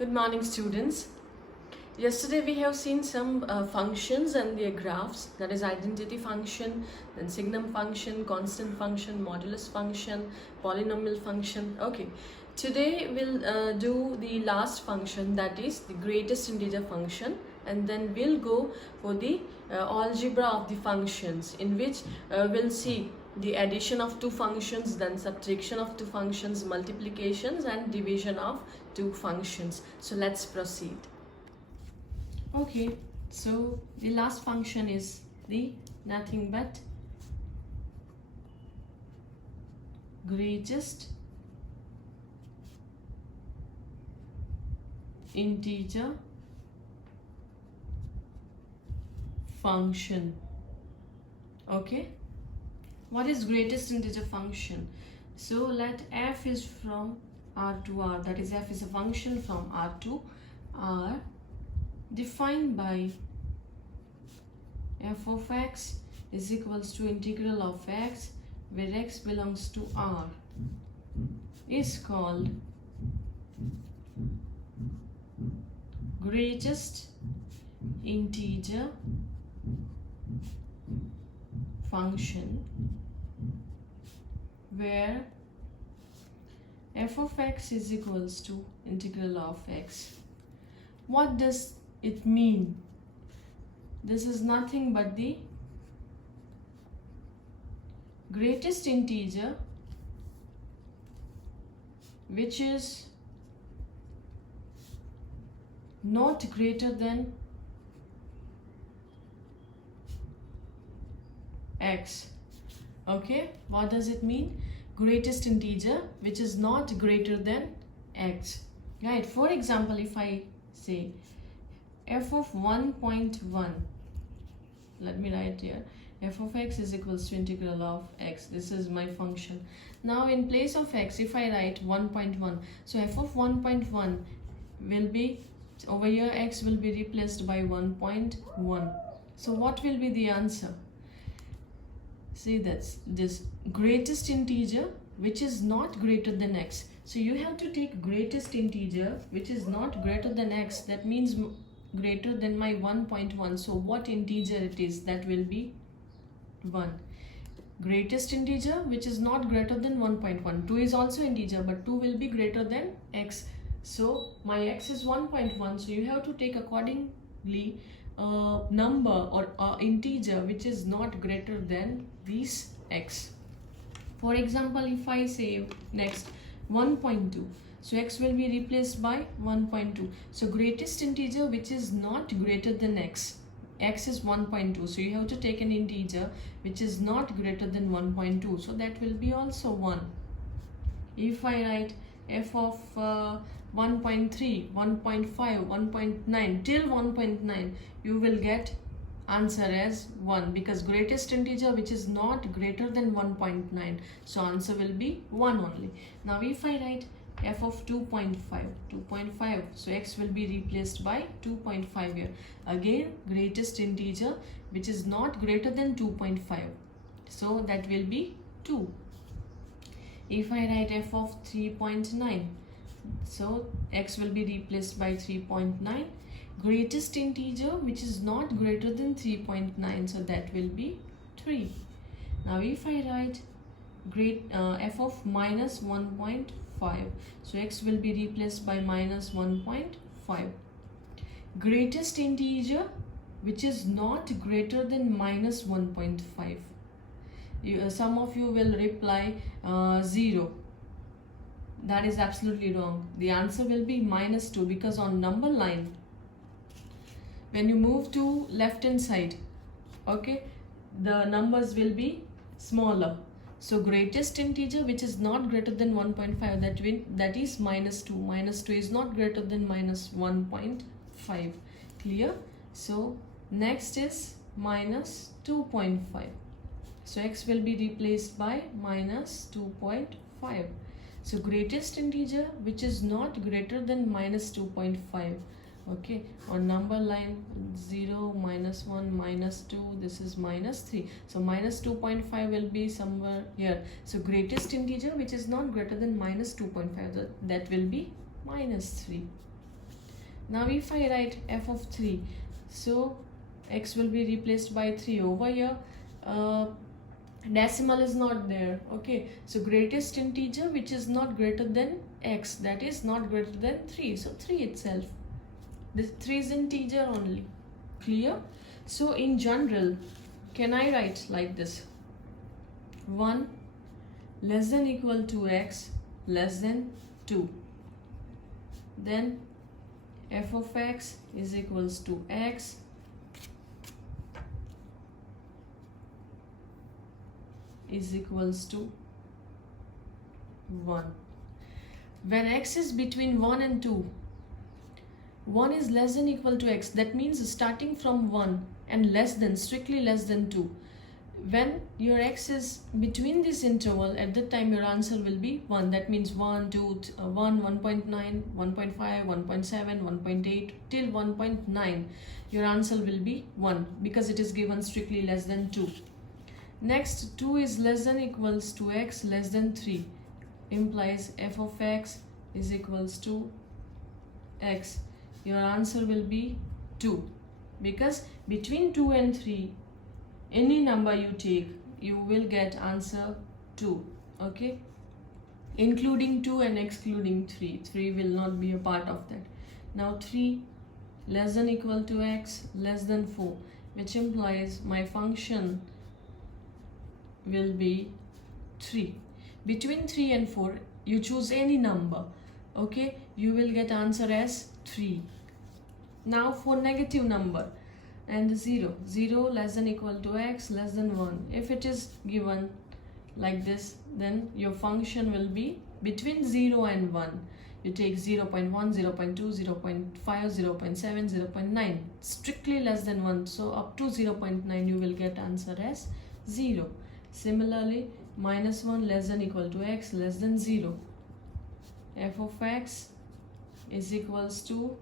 Good morning, students. Yesterday we have seen some functions and their graphs, that is identity function, then signum function, constant function, modulus function, polynomial function. Okay, today we'll do the last function, that is the greatest integer function, and then we'll go for the algebra of the functions, in which we'll see the addition of two functions, then subtraction of two functions, multiplications and division of two functions. So let's proceed. Okay, so the last function is the nothing but greatest integer function. Okay, what is greatest integer function? So let f is from R to R, that is f is a function from R to R, defined by f of x is equals to integral of x, where x belongs to R, is called greatest integer function, where f of x is equals to integral of x. What does it mean? This is nothing but the greatest integer which is not greater than x. Okay, what does it mean? Greatest integer which is not greater than x. Right, for example, if I say f of 1.1, let me write here, f of x is equals to integral of x. This is my function. Now in place of x, if I write 1.1, so f of 1.1 will be, over here x will be replaced by 1.1. So what will be the answer? See, that's this greatest integer which is not greater than x. So you have to take greatest integer which is not greater than x, that means greater than my 1.1. so what integer it is? That will be 1. Greatest integer which is not greater than 1.1. 2 is also integer, but 2 will be greater than x. So my x is 1.1, so you have to take accordingly a number or integer which is not greater than this x. For example, if I say next 1.2, so x will be replaced by 1.2. So greatest integer which is not greater than x. X is 1.2. So you have to take an integer which is not greater than 1.2. So that will be also 1. If I write f of 1.3, 1.5, 1.9 till 1.9, you will get answer as 1, because greatest integer which is not greater than 1.9. So answer will be 1 only. Now if I write f of 2.5, so x will be replaced by 2.5 here. Again, greatest integer which is not greater than 2.5. So that will be 2. If I write f of 3.9, so x will be replaced by 3.9. Greatest integer which is not greater than 3.9, so that will be 3. Now if I write f of minus 1.5, so x will be replaced by minus 1.5. Greatest integer which is not greater than minus 1.5. Some of you will reply 0. That is absolutely wrong. The answer will be minus 2, because on number line, when you move to left hand side, okay, the numbers will be smaller. So greatest integer which is not greater than 1.5, that is minus 2. Minus 2 is not greater than minus 1.5. Clear? So next is minus 2.5. So x will be replaced by minus 2.5. So greatest integer which is not greater than minus 2.5. Okay, on number line 0, minus 1, minus 2, this is minus 3. So minus 2.5 will be somewhere here. So greatest integer which is not greater than minus 2.5, that will be minus 3. Now if I write f of 3, so x will be replaced by 3 over here. Decimal is not there. Okay, so greatest integer which is not greater than x, that is not greater than 3, so 3 itself. This 3 is integer only. Clear? So in general, can I write like this: 1 less than equal to x less than 2. Then f of x is equals to x is equals to 1. When x is between 1 and 2, 1 is less than equal to x, that means starting from 1 and less than, strictly less than 2. When your x is between this interval, at that time your answer will be 1. That means 1, 2, 1, 1.9, 1.5, 1.7, 1.8 till 1.9. Your answer will be 1 because it is given strictly less than 2. Next, 2 is less than equals to x less than 3. Implies f of x is equals to x. Your answer will be 2 because between 2 and 3, any number you take, you will get answer 2. Okay, including 2 and excluding 3. 3 will not be a part of that. Now 3 less than equal to x less than 4, which implies my function will be 3. Between 3 and 4, you choose any number. Okay, you will get answer as 3. Now for negative number and 0, 0 less than equal to x less than 1. If it is given like this, then your function will be between 0 and 1. You take 0.1, 0.2, 0.5, 0.7, 0.9, strictly less than 1. So up to 0.9 you will get answer as 0. Similarly, minus 1 less than equal to x less than 0. F of x is equals to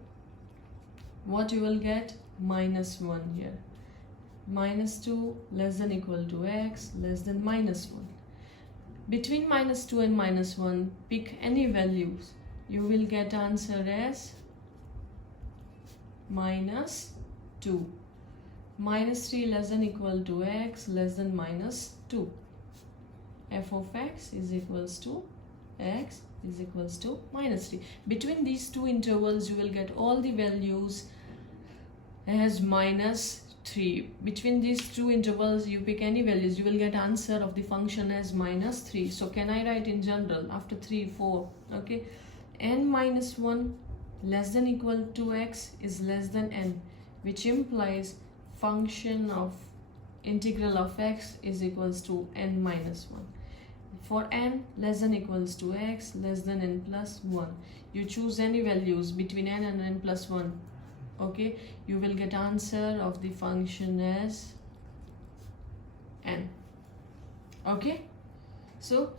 what you will get? Minus 1 here. Minus 2 less than equal to x less than minus 1. Between minus 2 and minus 1, pick any values. You will get answer as minus 2. Minus 3 less than equal to x less than minus 2. F of x is equals to x is equals to minus 3. Between these two intervals, you will get all the values as minus 3. Between these two intervals, you pick any values, you will get answer of the function as minus 3. So can I write in general after 3, 4? Okay, n minus 1 less than equal to x is less than n, which implies function of integral of x is equals to n minus 1. For n less than equals to x less than n plus 1, you choose any values between n and n plus 1. Okay, you will get answer of the function as n. Okay, so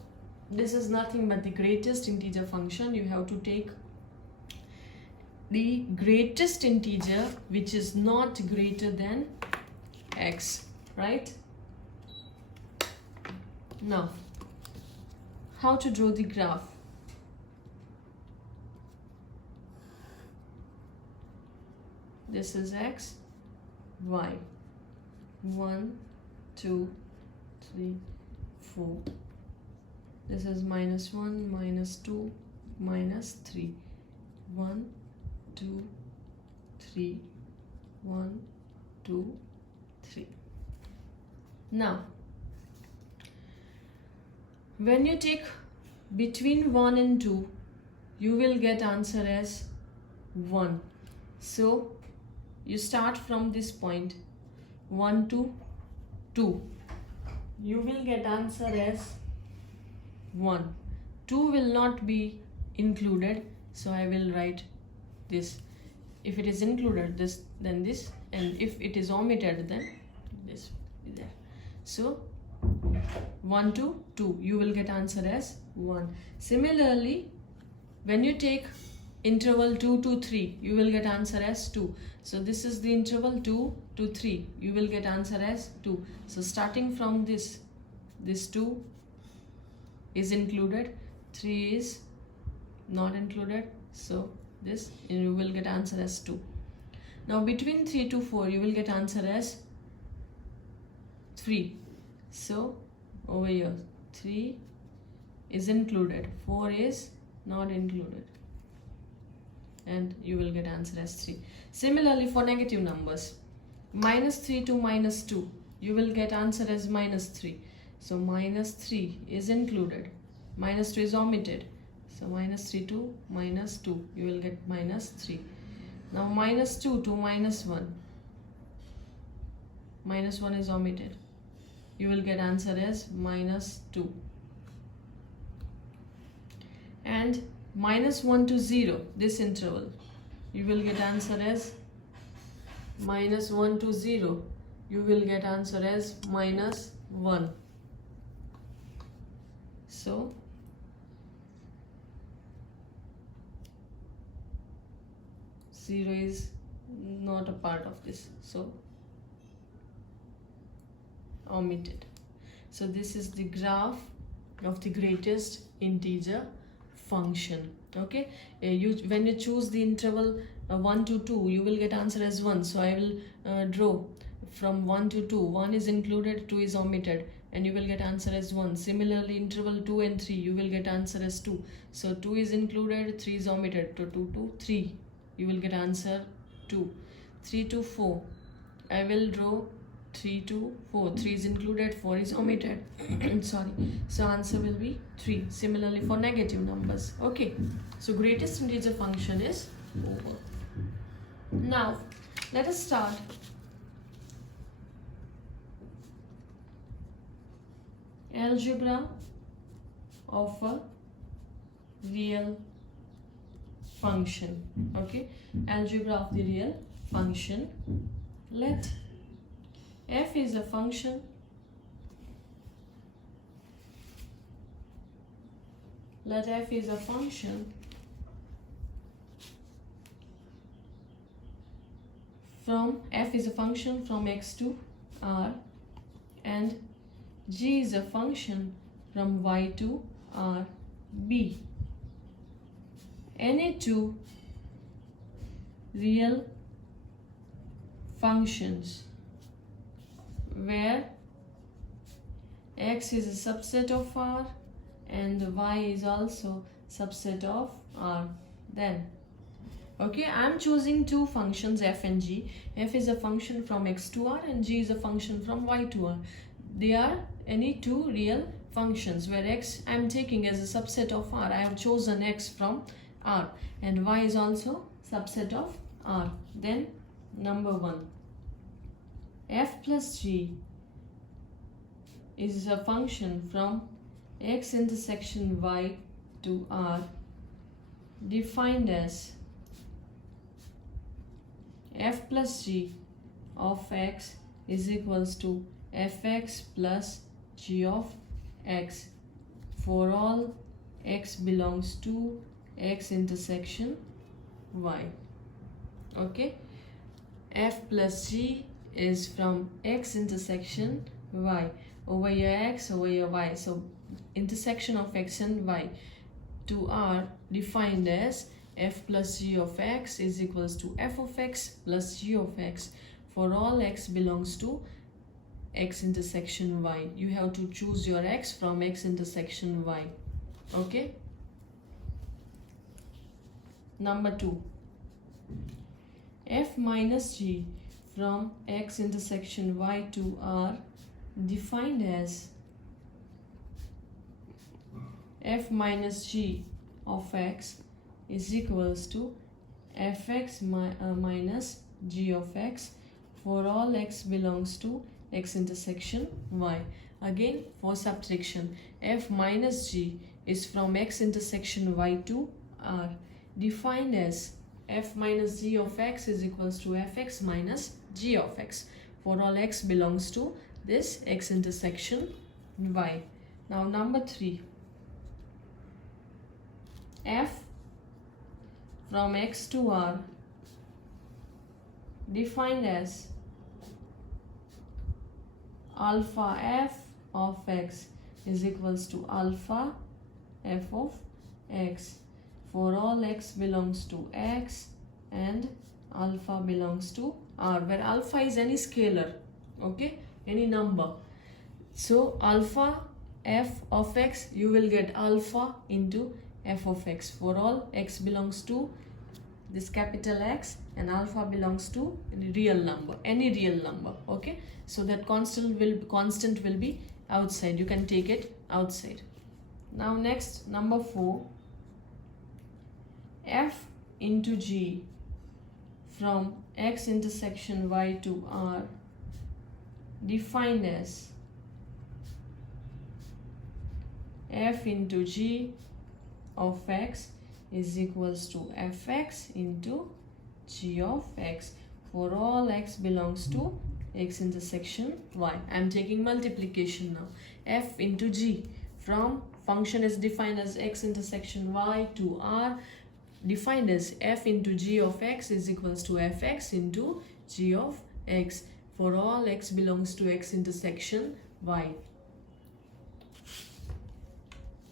this is nothing but the greatest integer function. You have to take the greatest integer which is not greater than x, right? Now, how to draw the graph? This is x, y. 1, 2, 3, 4. This is minus 1, minus 2, minus 3. 1, 2, 3, 1, 2, 3. Now, when you take between 1 and 2, you will get answer as 1. So, you start from this point, 1 to 2. You will get answer as 1. 2 will not be included, so I will write this. If it is included, this, then this, and if it is omitted, then this will be there. So 1 to 2, you will get answer as 1. Similarly, when you take interval 2 to 3, you will get answer as 2. So this is the interval 2 to 3, you will get answer as 2. So starting from this 2 is included, 3 is not included, so this, and you will get answer as 2. Now between 3 to 4 you will get answer as 3. So over here 3 is included, 4 is not included, and you will get answer as 3. Similarly for negative numbers, -3 to -2, you will get answer as -3. So -3 is included, -2 is omitted. So -3 to -2, you will get -3. Now -2 to -1, -1 is omitted. You will get answer as -2. And -1 to 0, this interval, you will get answer as -1 to 0. You will get answer as -1. So zero is not a part of this, so omitted. So this is the graph of the greatest integer function. Okay, when you choose the interval 1 to 2, you will get answer as 1. So I will draw from 1 to 2. 1 is included, 2 is omitted, and you will get answer as 1. Similarly, interval 2 and 3, you will get answer as 2. So 2 is included, 3 is omitted. So 2 to 3, you will get answer 2. 3 to 4, I will draw 3 to 4. 3 is included, 4 is omitted. Sorry. So answer will be 3. Similarly for negative numbers. Okay. So greatest integer function is over. Now let us start algebra of a real function. Okay, algebra of the real function. Let f is a function from x to r, and g is a function from y to r b. Any two real functions where x is a subset of r and y is also subset of r, then okay, I am choosing two functions f and g. F is a function from x to r and g is a function from y to r. They are any two real functions where x I am taking as a subset of r. I have chosen x from r, and y is also subset of r. Then number 1, f plus g is a function from x intersection y to r, defined as f plus g of x is equals to fx plus g of x for all x belongs to x intersection y. Okay, f plus g is from x intersection y. Over here x, over here y. So intersection of x and y to r, defined as f plus g of x is equals to f of x plus g of x for all x belongs to x intersection y. You have to choose your x from x intersection y. Okay. Number 2, f minus g from x intersection y to r, defined as f minus g of x is equals to fx minus g of x for all x belongs to x intersection y. Again, for subtraction, f minus g is from x intersection y to r, defined as f minus g of x is equals to fx minus g of x for all x belongs to this x intersection y. Now number 3, f from x to r, defined as alpha f of x is equals to alpha f of x for all x belongs to x and alpha belongs to r, where alpha is any scalar, okay, any number. So alpha f of x, you will get alpha into f of x for all x belongs to this capital X and alpha belongs to any real number, okay. So that constant will be outside, you can take it outside. Now next, number 4, f into g from x intersection y to r defined as f into g of x is equals to fx into g of x for all x belongs to x intersection y. I am taking multiplication now. F into g from function is defined as x intersection y to r, defined as f into g of x is equals to fx into g of x for all x belongs to x intersection y.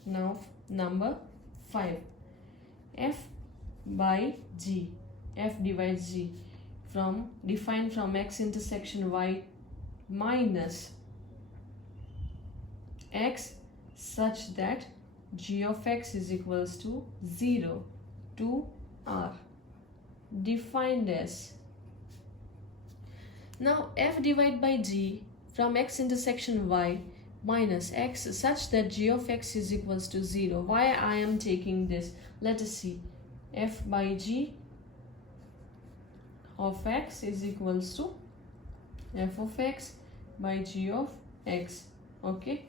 Now number 5, f by g, f divides g from defined from x intersection y minus x such that g of x is equals to 0 to r, defined as, now f divided by g from x intersection y minus x such that g of x is equals to 0. Why I am taking this? Let us see. F by g of x is equals to f of x by g of x, okay,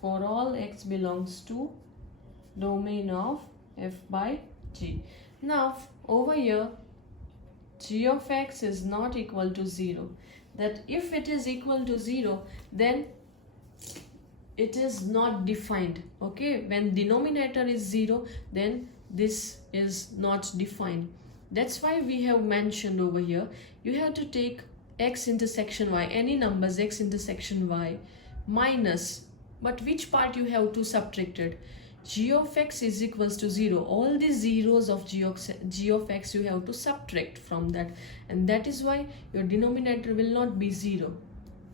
for all x belongs to domain of f by g. Now over here g of x is not equal to 0. That if it is equal to 0, then it is not defined, okay. When denominator is 0, then this is not defined. That's why we have mentioned over here, you have to take x intersection y, any numbers x intersection y minus, but which part you have to subtract it? G of x is equals to 0. All the zeros of g of x you have to subtract from that, and that is why your denominator will not be 0.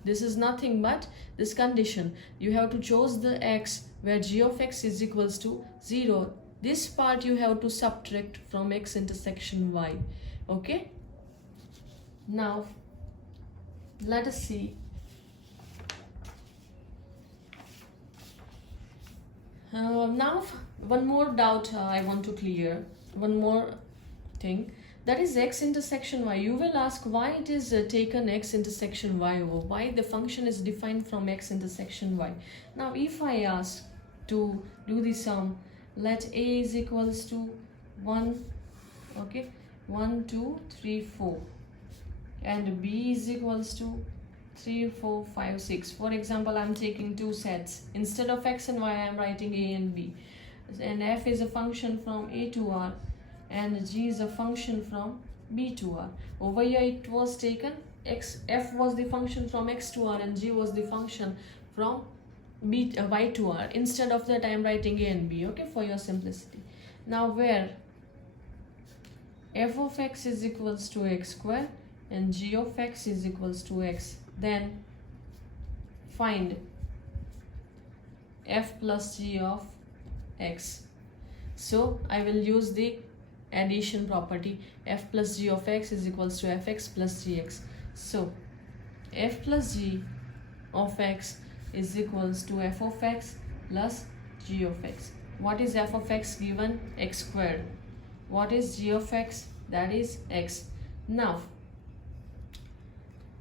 This is nothing but this condition. You have to choose the x where g of x is equals to 0. This part you have to subtract from x intersection y, okay. Now let us see. Now one more doubt I want to clear, one more thing, that is x intersection y. You will ask why it is taken x intersection y over, why the function is defined from x intersection y. Now if I ask to do the sum, let a is equals to 1, okay, 1 2 3 4, and b is equals to 3 4 5 6. For example, I am taking two sets. Instead of x and y, I am writing a and b, and f is a function from a to r and g is a function from b to r. Over here it was taken f was the function from x to r and g was the function from y to r. Instead of that I am writing a and b, okay, for your simplicity. Now where f of x is equals to x square and g of x is equals to x, then find f plus g of x. So I will use the addition property, f plus g of x is equals to fx plus gx. So f plus g of x is equals to f of x plus g of x. What is f of x given? X squared. What is g of x? That is x. Now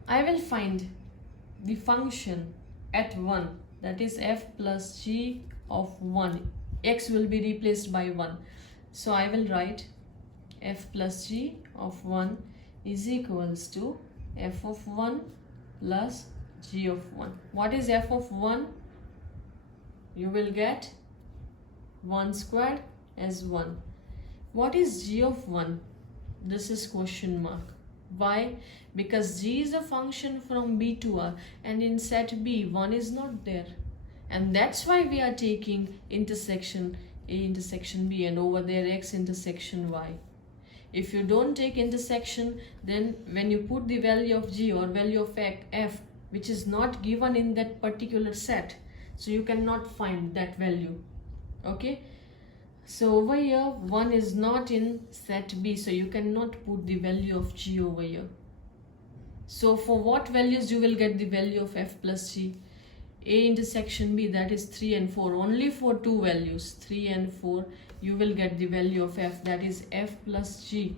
I will find the function at 1, that is f plus g of 1. X will be replaced by 1. So I will write f plus g of 1 is equals to f of 1 plus g of 1. What is f of 1? You will get 1 squared as 1. What is g of 1? This is question mark. Why? Because g is a function from b to r, and in set b 1 is not there, and that's why we are taking intersection A intersection B, and over there X intersection Y. If you don't take intersection, then when you put the value of G or value of F, which is not given in that particular set, so you cannot find that value. Okay, so over here 1 is not in set B, so you cannot put the value of G over here. So for what values you will get the value of F plus G? A intersection B, that is 3 and 4. Only for two values, 3 and 4, you will get the value of F, that is F plus G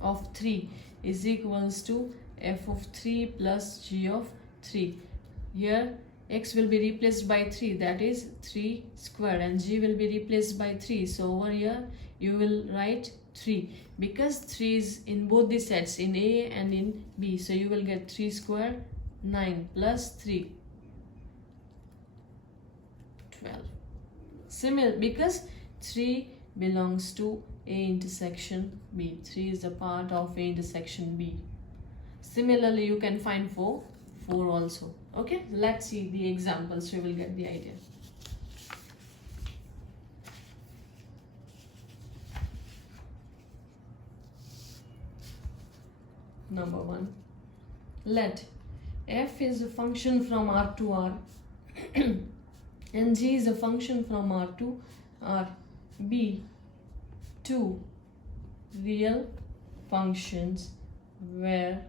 of 3 is equals to F of 3 plus G of 3. Here X will be replaced by 3, that is 3 square, and G will be replaced by 3. So over here you will write 3, because 3 is in both the sets, in A and in B. So you will get 3 square, 9 plus 3, 12. Similar, because 3 belongs to A intersection B. 3 is a part of A intersection B. Similarly, you can find for 4 also. Okay, let's see the examples, you will get the idea. Number 1. Let F is a function from R to R and G is a function from R to R be two real functions where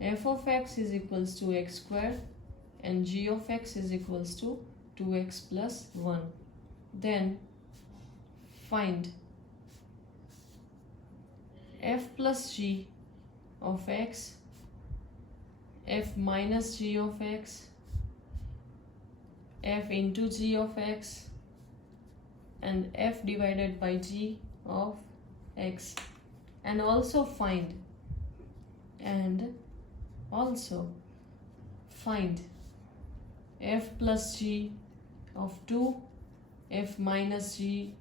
f of x is equals to x squared and g of x is equals to 2x plus 1. Then find f plus g of x, f minus g of x, f into g of x, and f divided by g of x, and also find f plus g of 2, f minus g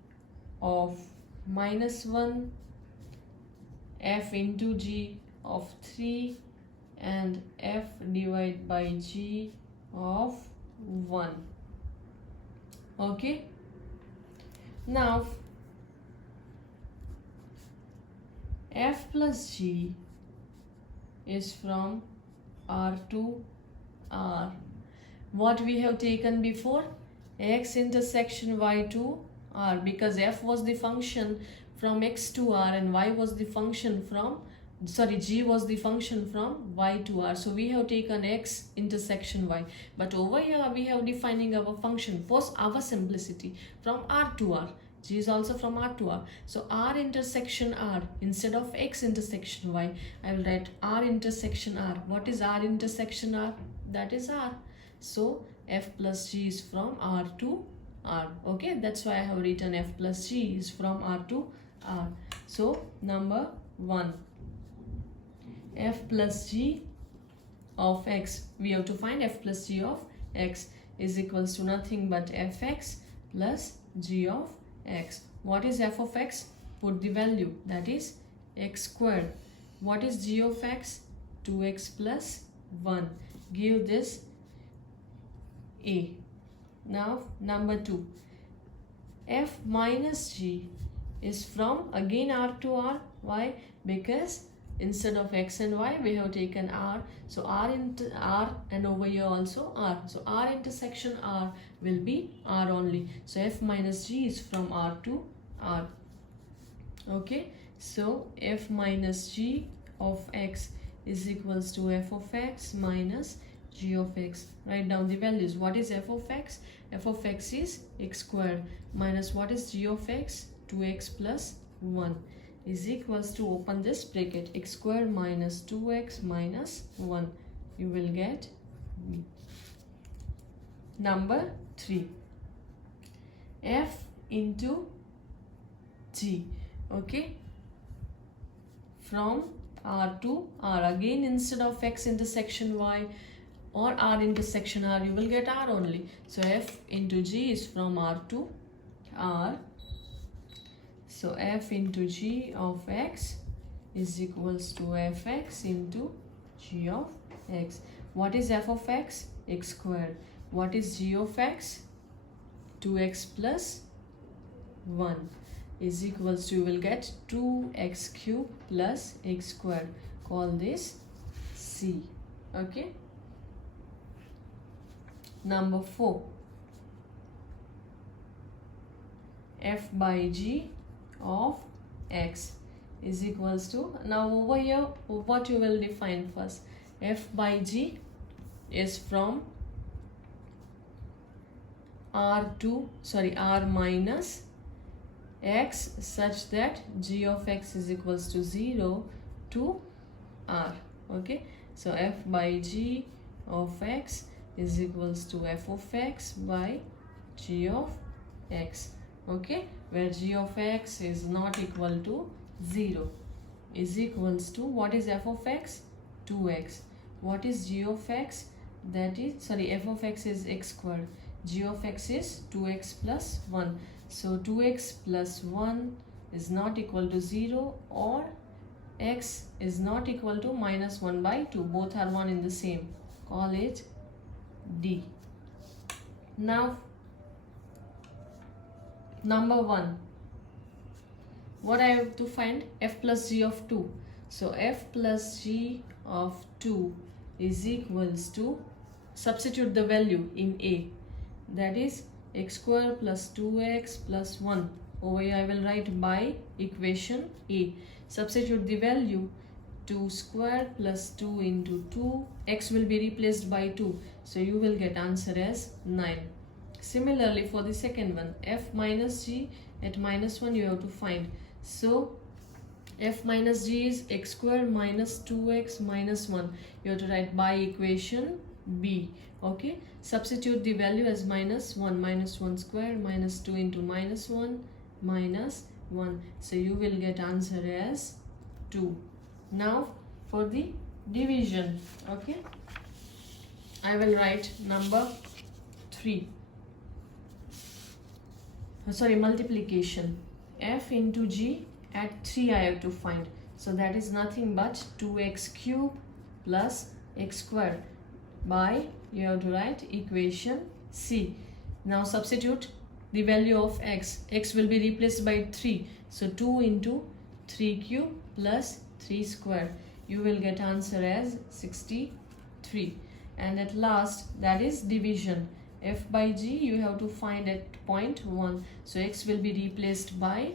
of minus 1, f into g of 3, and f divided by g of 1. Okay, now f plus g is from R to R. What we have taken before? X intersection y to R, because f was the function from x to R and y was the function from, g was the function from y to R. So we have taken x intersection y. But over here we have defining our function for our simplicity from R to R. G is also from R to R. So R intersection R, instead of X intersection Y, I will write R intersection R. What is R intersection R? That is R. So F plus G is from R to R. Okay, that's why I have written F plus G is from R to R. So number 1, F plus G of X. We have to find F plus G of X is equals to nothing but Fx plus G of X. What is f of x? Put the value, that is x squared. What is g of x? 2x plus 1. Give this a. Now number 2, f minus g is from again R to R. Why? Because instead of x and y we have taken R, so R into R, and over here also R, so R intersection R will be R only. So f minus g is from R to R. Okay, so f minus g of x is equals to f of x minus g of x. Write down the values. What is f of x? F of x is x squared minus what is g of x? 2x plus 1 is equals to, open this bracket, x squared minus 2x minus 1. You will get B. Number 3, f into g. Okay, from R to R. Again, instead of x intersection y or R intersection R, you will get R only. So f into g is from R to R. So f into g of x is equals to fx into g of x. What is f of x? X squared. What is g of x? 2x plus 1 is equals to, you will get 2x cube plus x squared. Call this C. Okay. Number 4. F by g of x is equals to, now over here what you will define first. F by g is from r minus x such that g of x is equals to 0 to r. Okay, so f by g of x is equals to f of x by g of x. Okay, where g of x is not equal to 0 is equals to, what is f of x? 2x. What is g of x? That is, sorry, f of x is x squared. G of x is 2x plus 1. So 2x plus 1 is not equal to 0, or x is not equal to minus 1 by 2. Both are 1 in the same. Call it D. Now, number 1. What I have to find? F plus g of 2. So f plus g of 2 is equals to, substitute the value in a. That is x square plus 2x plus 1. Over here I will write by equation a. Substitute the value, 2 square plus 2 into 2. X will be replaced by 2. So you will get answer as 9. Similarly for the second one, f minus g at minus 1 you have to find. So f minus g is x square minus 2x minus 1. You have to write by equation b. Okay, substitute the value as minus 1 square minus 2 into minus 1 minus 1. So you will get answer as 2. Now for the division, okay, I will write number 3. Sorry, multiplication. F into g at 3 I have to find. So that is nothing but 2x cube plus x squared by, you have to write equation C. Now substitute the value of x. X will be replaced by 3. So 2 into 3 cube plus 3 square. You will get answer as 63. And at last, that is division. F by g you have to find at point 1. So x will be replaced by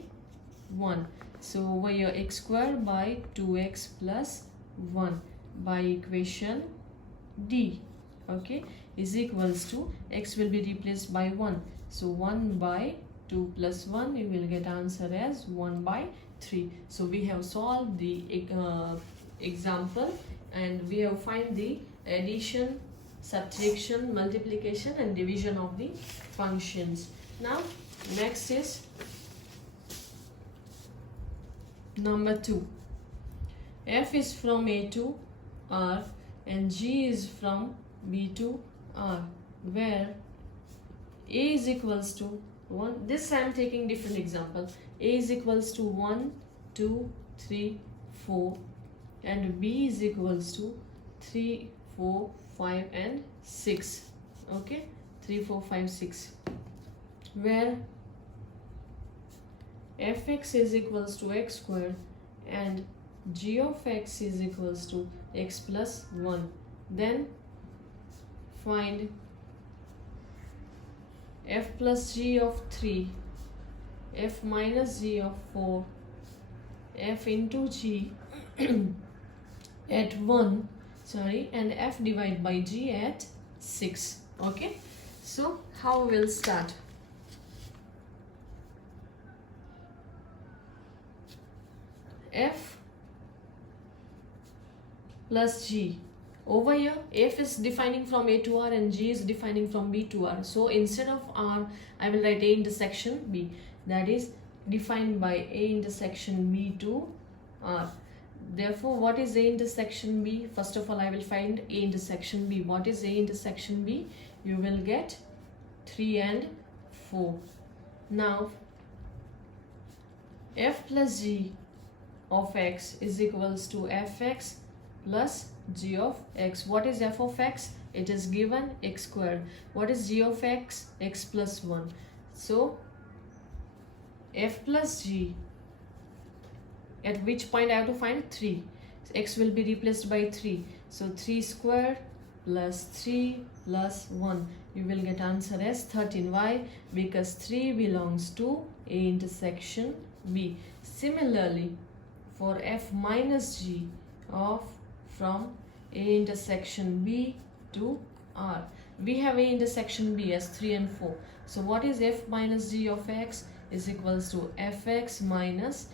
1. So over here x square by 2x plus 1 by equation D. Okay, is equals to, x will be replaced by 1. So 1 by 2 plus 1, you will get answer as 1 by 3. So we have solved the example, and we have find the addition, subtraction, multiplication and division of the functions. Now next is number 2. F is from A to R and G is from B to R, where A is equals to 1. This I am taking different example. A is equals to 1, 2, 3, 4 and B is equals to 3, 4, 5 and 6. Okay, 3, 4, 5, 6, where fx is equals to x squared and g of x is equals to x plus 1. Then find f plus g of 3, f minus g of 4, f into g at 1, sorry, and f divided by g at 6. Okay, so how we will start? F plus g. Over here f is defining from a to r and g is defining from b to r. So instead of r I will write a intersection b, that is defined by a intersection b to r. Therefore what is a intersection b? First of all I will find a intersection b. What is a intersection b? You will get 3 and 4. Now f plus g of x is equals to fx plus g of x. What is f of x? It is given x squared. What is g of x? X plus 1. So f plus g, at which point I have to find 3. So x will be replaced by 3. So 3 squared plus 3 plus 1. You will get answer as 13. Why? Because 3 belongs to A intersection B. Similarly, for f minus g of from A intersection B to R, we have A intersection B as 3 and 4. So what is f minus g of x? Is equals to fx minus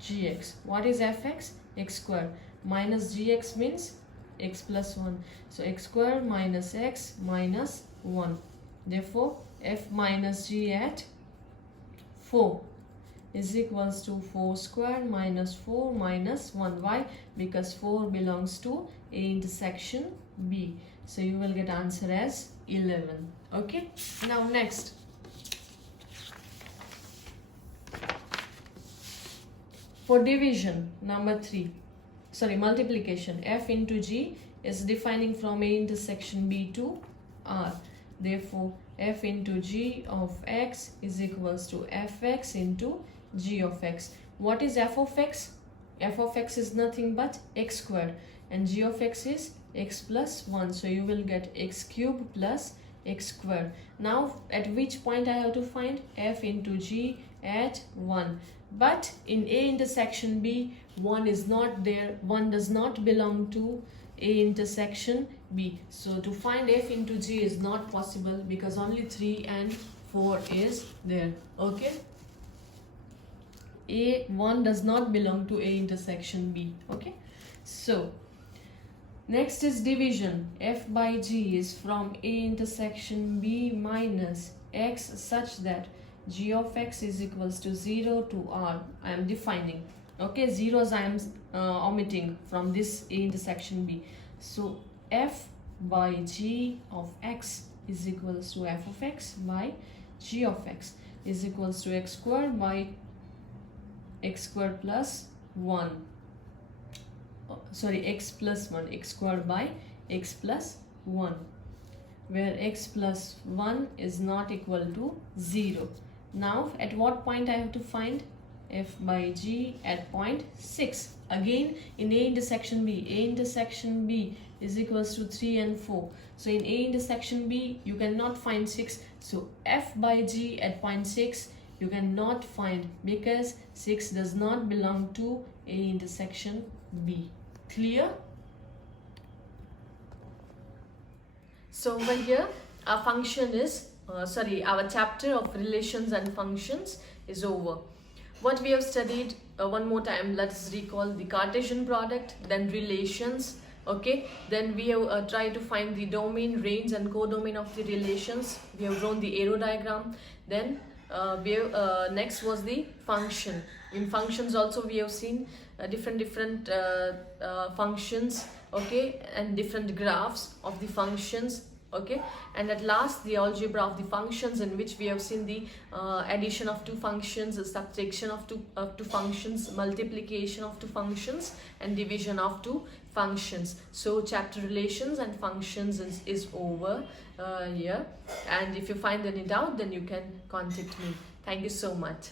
gx. What is fx? X square. Minus gx means x plus 1. So x square minus x minus 1. Therefore, f minus g at 4 is equals to 4 squared minus 4 minus 1. Why? Because 4 belongs to A intersection B. So you will get answer as 11. Okay. Now next. For division, number 3. Sorry, multiplication. F into G is defining from A intersection B to R. Therefore, f into g of x is equals to fx into g of x. What is f of x? F of x is nothing but x squared, and g of x is x plus 1. So you will get x cubed plus x squared. Now, at which point I have to find f into g at 1. But in A intersection B, 1 is not there. 1 does not belong to A intersection B. So to find f into g is not possible because only 3 and 4 is there. Okay. A1 does not belong to A intersection B. Okay. So next is division. F by g is from A intersection B minus x such that g of x is equals to 0 to R. I am defining. Okay, zeros I am omitting from this A intersection B. So f by g of x is equals to f of x by g of x is equals to x squared by x squared plus 1. Sorry, x plus 1. X squared by x plus 1. Where x plus 1 is not equal to 0. Now, at what point I have to find f by g at point 6. Again, in A intersection B. A intersection B is equals to 3 and 4. So, in A intersection B, you cannot find 6. So, f by g at point 6, you cannot find because 6 does not belong to A intersection B. Clear? So, over here, our function is our chapter of relations and functions is over. What we have studied, one more time, let's recall the Cartesian product, then relations, okay, then we have tried to find the domain, range and codomain of the relations. We have drawn the arrow diagram. Then next was the function. In functions also we have seen different functions, okay, and different graphs of the functions. Okay, and at last the algebra of the functions, in which we have seen the addition of two functions, subtraction of two functions, multiplication of two functions, and division of two functions. So chapter relations and functions is over here, and if you find any doubt, then you can contact me. Thank you so much.